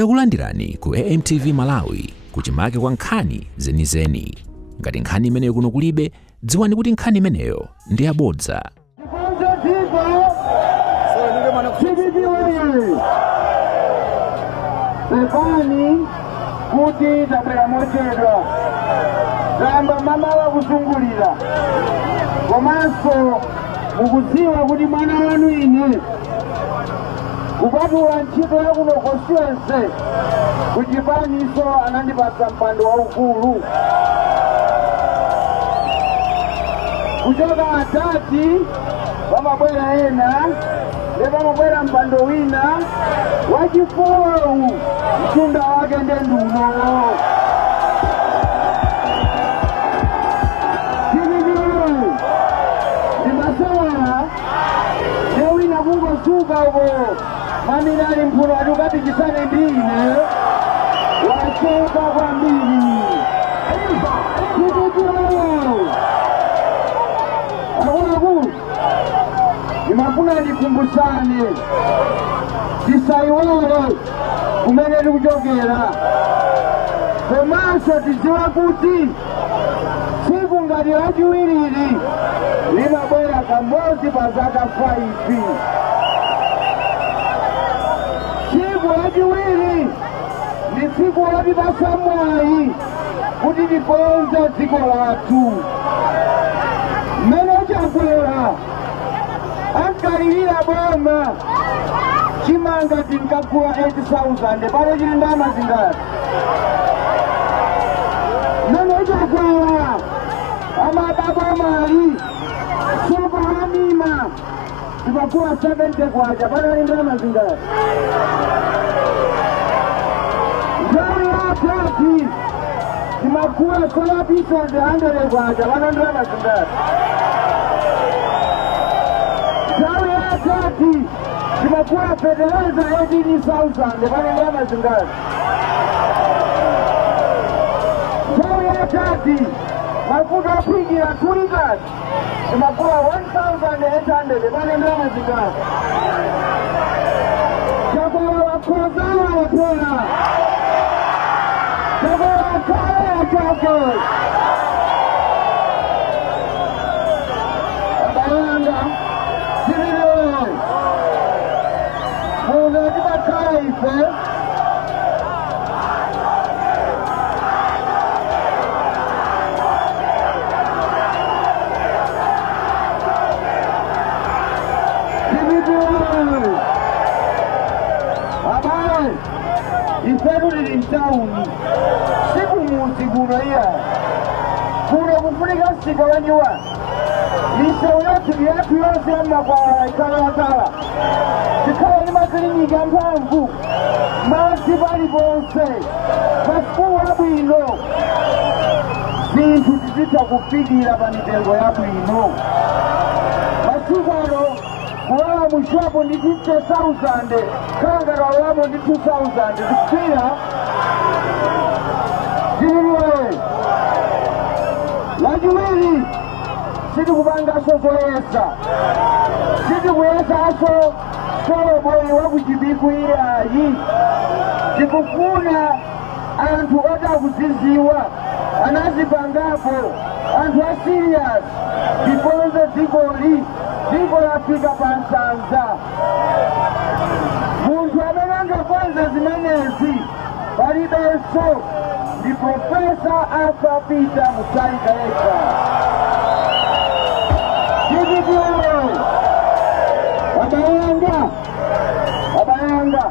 Takulandirani ku AMTV Malawi kuchimake kwa nkhani zenizeni. Ngati nkhani imeneyo kuno kulibe, dziwani kuti nkhani imeneyo ndi yabodza. Pepani kuti tabwera mochedwa zamba mama wakuzungulira komanso mukudziwa kuti mwana wanu ine kupatula ntchito ya kuno constituency kuchipaniso anandipatsa mpando waukulu kuchoka atati pamabwera ena pamabwera mpando wina wachifulu mtunda wake nde nduno ndimasewera newina kungosuka uko maminali mphuno atukapikisane ndine wachoka kwambiri akuluakulu ndimafuna ndikumbusane tisaiwale kumene tikuchokera komanso tidziwa kuti tsiku ngati lachiwiriri limabwera kamodzi pa zaka 5. Tsiku lachiwiri ndi tsiku latipasa mwayi kuti tikonze dziko lathu. Mmene chakwera ankalirira boma chimanga tinkagula 8,000 pano chili ndalama zingati. Mmene chakwera amababa mali soko hamima tikagula 70 kwacha pano chili ndalama zingati. Nthawi yatati timagula solar pieces 100 kwacha pano ndalama zingati. Nthawi yatati timagula fertilizer 18,000 pano ndalama zingati. Nthawi yatati mafuta aphikira 2 liters timagula 1,800 pano ndalama zingati. Chakwera wakhoza wapera chakwera kaya chake abayanga sibiriwe muza tibakhala ife sibiriwe abaye ifetu lili mtauni siku muzi kuno iya kuno kufunika sika wenyewa miseu yathu yonse yamakwala ikalawakala tikhala ni makiliniki amphamvu madzi paliponse masukulu abwino zinthu tizitha kufikira pa mitengo yabwino. Masiku ano kulala mushopo ndi 50,000 kanga walamo ndi 2,000 zikufira ziliwe lachiwiri sitikupanga zoyesa sitikuyesa soloboyi wakuchibiku ile ayi tikufuna anthu otakuziziwa anazipangapo anthu a serious tikonze dzikoli dziko lafika pa nsanza. Munthu amene angakonze zimenezi palibenso ndi Profesa Arthur Peter Mutharika yekha. Tikitiwe abayanga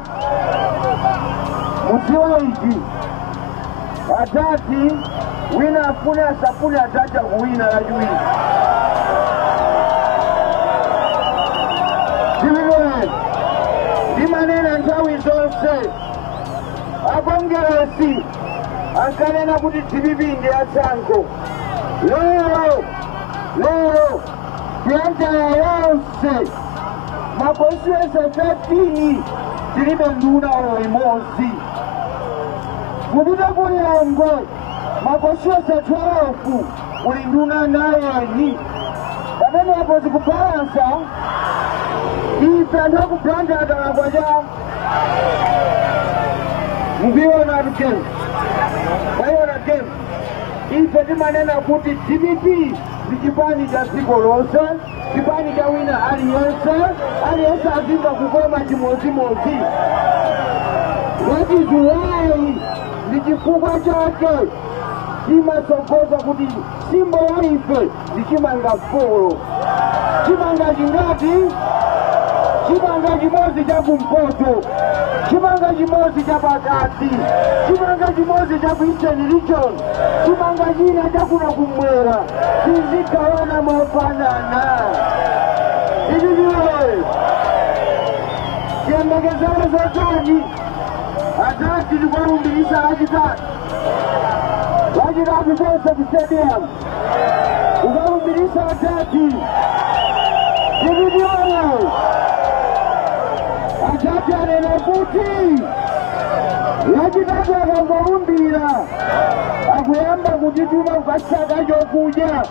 mudziwa ichi atati wina afune asafune atati akuwina lachiwiri. Ndimanena nthawi zonse akongeresi ankanena kuti DPP ndi atsankho. Lero kuyantaya yonse makonstituency 13 tilibe nduna imodzi. Kupita kulilongwe makonstituency 12 kuli nduna 9 pamene apo zikubalansa ife anthu akuplanti atalakwa cha mviona tukeni waiona tukeni ife timanena kuti DPP zichipani cha dziko lonse, chipani cha wina aliyense azimba kukoma chimodzimodzi. That is why ndi chifukwa chake timasogoza kuti simbo ya ife ndi chimanga folo. Chimanga chingati? Chimanga chimodzi cha kumpoto, chimanga chimodzi cha pakati, chimanga chimodzi cha ku Eastern Region, chimanga china cha kuno kumwera. Tizikaona mofanana. Izi ndiwe tiyembekezero zotani atati tikwalumbirisa lachitatu zonse ku stadium ukalumbirisa atati. Izi ndiwe atati anena kuti lachitatu akangolumbira akuyamba kutituma kukasaka chokudya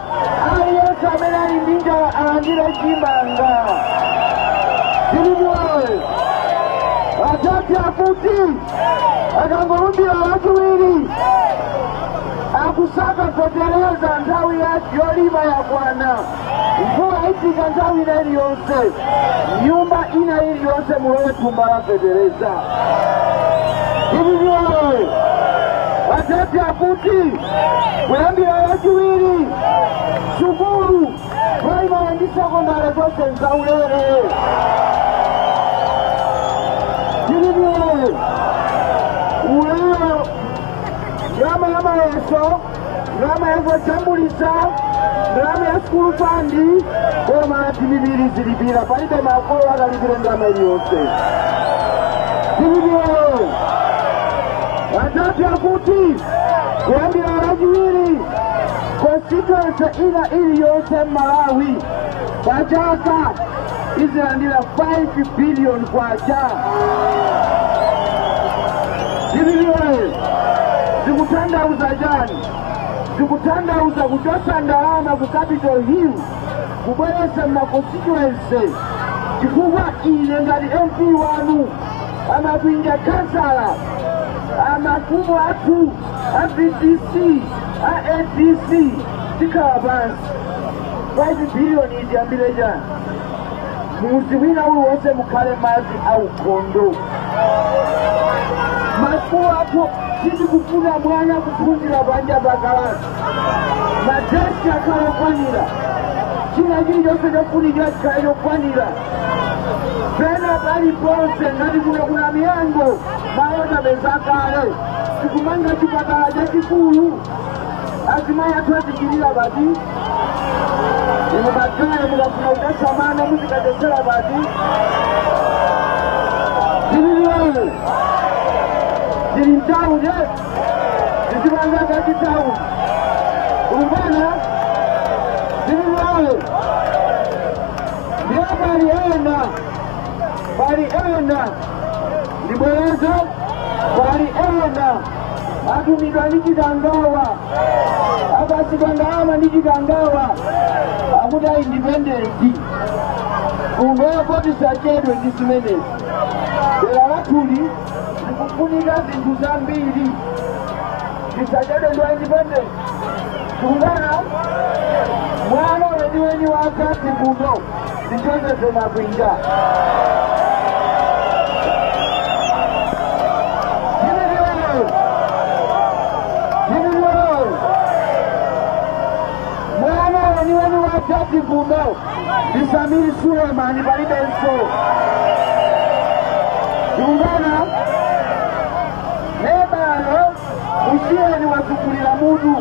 aliyense amene ali ndi njala alandire chimanga. Tilimuwe atati akuti akangolumbira lachiwiri akusaka fetereza nthawi yolima yakwana, mvula ifika nthawi ina iliyonse, nyumba ina iliyonse mulowe thumba la fetereza. Tilimuwe atati akuti kuyambira lachiwiri sukulu primary ndi secondary zonse nzaulere. Tilimuwe ulero ndalama ya mayeso, ndalama ya zochambulitsa, ndalama ya school fund koma timibiri zilipira palibe makolo akalipira ndalama iliyonse. Tilimuwe atati akuti kuyambira lachiwiri constituency ina iliyonse Malawi pachaka izilandira 5 billion kwacha. Tilimuwe zikutanthauza chani? Zikutanthauza kuchotsa ndalama ku Capitol Hill kubweretsa maconstituency, chifukwa ine ngati MP wanu amapinja kansala amafumu athu a VDC a ADC tikhala pansi 5 billion iyambire chani? Muzi wina uliwonse mukhale madzi aukhondo. Masukulu athu titikufuna mwana kuphunzira banja pakalasi, madeski akhala okwanira, china chilichonse chofunikira chikhale chokwanira. Pena paliponse ngati kuno kuna miyango malo tapeza kale tikumanga chipatala chachikulu, azimayi athu azikilira pati ino magale mukafuna kutasamana muzikatesera pati. Tilimuwe tili mtawuni tizimanga kachitawuni kumbana. Tilimuwe ndiye bali ena ndibwerezo bali ena atumidwa ndi chikangawa apasidwa ndalama ndi chikangawa akuti independent kungopo tisachedwe ndi zimenezi. Dera lathuli zikufunika zinthu zambiri, tisachedwe ndi independent. Kungana mwana weniweni wakati kuno ndichonse makwinja. Mwana weniweni wakati kuno ndi Samiri Suleiman palibenso. Kungana nebalo usiyeni wazungulira mutu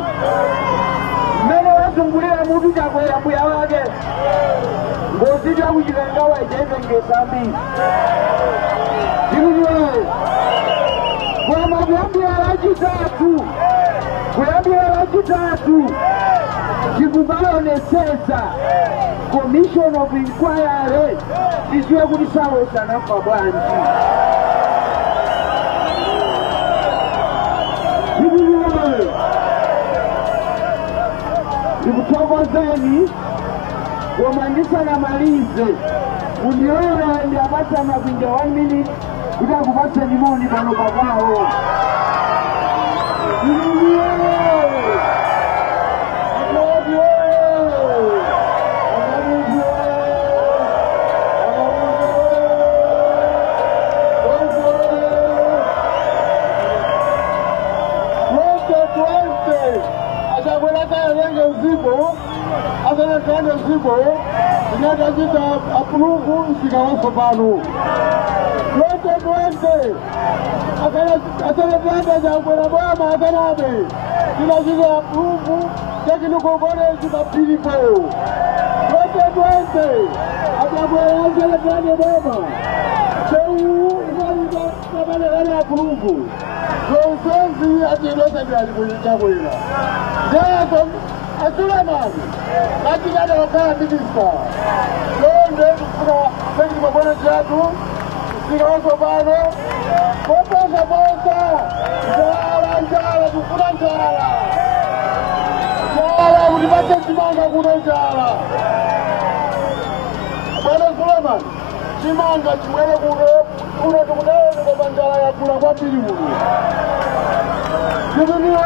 mmene wazungulira mutu chakwera mbuya wake ngozidwa kuchikangawa ichezengesa mbiri. Tilimuwe koma kuyambira lachitatu tikukaonesesa commission of inquiry tiziwe kuti sawosa nafa bwanji. Tilimuwe ndikuthokozeni koma ndisanamalize mundione ndi apatsa makwinja 1 minute kuti akupatse limoni pano pakwawo. zipo, asana kando zipo, inatazita apulugu isikawaso panu. Twende, asana kanda za kwa bama asanabe, inazita apulugu, technical college mapilipo. Twende, asana kanda bama, seu kabale gana apulugu. Zonzi atirosa byali kuyitabwera. Jato atulamani. Katika wakala minista. Londe kuna pengi mabwana chatu. Sikawaso bano. Koposa bosa. Njala tukuna njala. Njala ulipate chimanga kuna njala. Bwana Suleiman. Chimanga chimwele kuna tukudele kwa njala ya kula kwa pili mulu. Jibiniwe,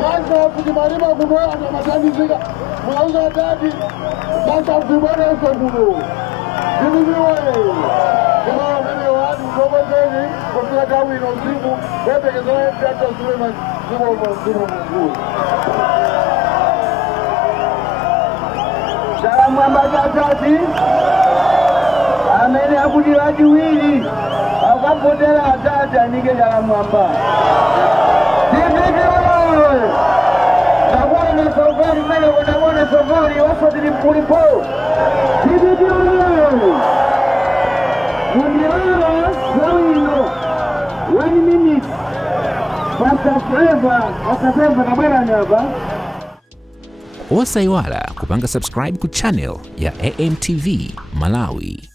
manza kujimarima kuno ana matandizika, mwauza dadi, manza kubana uso kuno. Jibiniwe, jamaa mimi wadu ndogo zeni, kwa dawi na usiku, bebe kezoe Dr. Suleiman, zumo mungu. Salamu ambajatati, amene akudiwaji wili, akapotela atata nike salamu amba. Nakuona sokoni mbele unaona sokoni waso tulipo. Hivi Mundiala Zawino 1 minute. Pasta forever na bwana hapa. Osaiwala kupanga subscribe ku channel ya AMTV Malawi.